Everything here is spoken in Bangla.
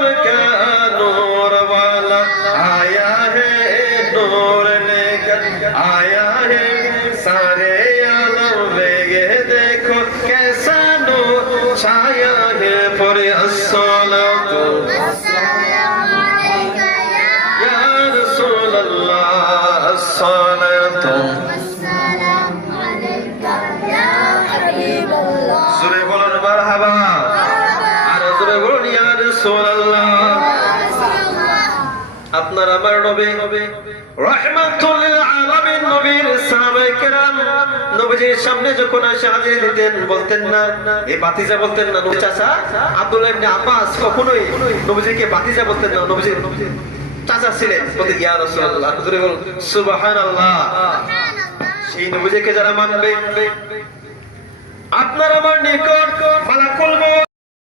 नूर का नूर वाला आया है, नूर लेकर आया है सारे आलम में, ये देखो कैसा नूर छाया है। परे अस्सलातु या रसूल अल्लाह, अस्सलातु সুরে বলুন মারহাবা, আর জোরে বলুন ইয়া রাসূলুল্লাহ। আপনার আমার নবী রাহমাতুল লিল আলামিন, নবীর সাহাবায়ে কেরাম নবীজির সামনে যখন এসে হাজির দিতেন বলতেন না এই ভাতিজা, বলতেন না নবী চাচা। আব্দুল্লাহ ইবনে আব্বাস কখনোই নবীজিকে ভাতিজা বলতেন না, নবীজি চাচা ছিলেন। বলতেন ইয়া রাসূলুল্লাহ, জোরে বলুন সুবহানাল্লাহ। সেই নবীজিকে যারা মানবে, আপনার আমার নিকট